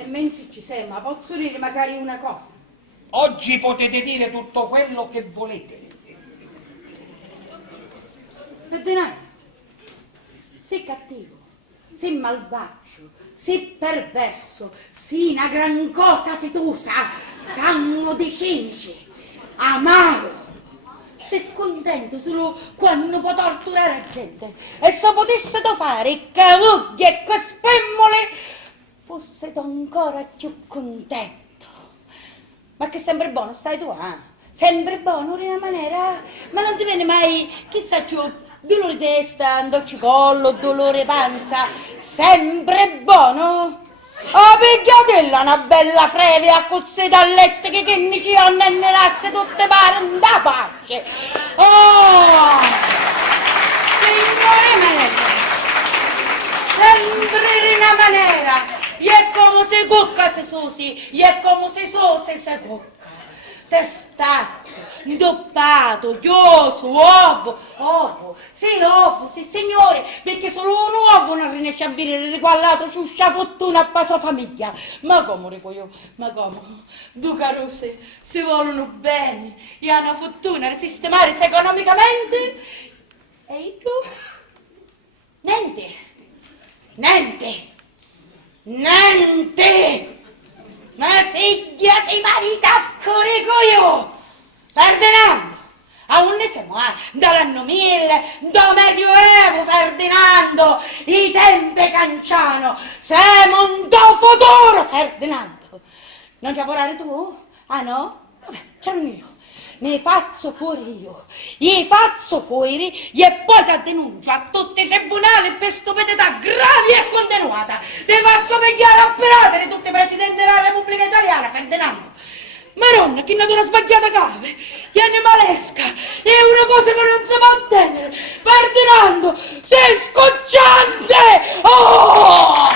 E mentre ci sei, ma posso dire magari una cosa? Oggi potete dire tutto quello che volete. Ferdinando, sei cattivo, sei malvagio, sei perverso, sei una gran cosa fetosa, sangue di cimici, amaro. Sei contento solo quando può torturare la gente. E se potesse fare cavugli e spemmole, fosse ancora più contento. Ma che sempre buono stai tu, Sempre buono in una maniera. Ma non ti viene mai, chissà più, dolore di testa, dolce collo, dolore panza? Sempre buono? Oh, pigliatella una bella frevia così da letto che ne ci vanno e ne lascia tutte pare da pace. Oh, signore mele, sempre in una maniera, e come se cucca se sosi, e come se sose se cucca. Testato, doppato, chioso, ovo, sì, signore, perché solo un uovo non riesce a venire riguardato su sta fortuna a passo famiglia. Ma come dico io, ma come? Due carose si vogliono bene e hanno fortuna di sistemarsi economicamente e io? Niente! Ma figlia si marita io! Ferdinando! A un ne siamo, dall'anno 1000, da Medioevo, Ferdinando! I tempi canciano! Siamo un do futuro, Ferdinando! Non ci lavorare tu? Ah no? Vabbè, c'ero io. Ne faccio fuori io, gli faccio fuori e poi ti denuncio a tutti i tribunali per stupidità gravi e continuata. Ti faccio pigliare a pedate di tutti i presidenti della Repubblica Italiana, Ferdinando. Maronna, che natura sbagliata grave, che animalesca, è una cosa che non si può ottenere. Ferdinando, sei scocciante! Oh!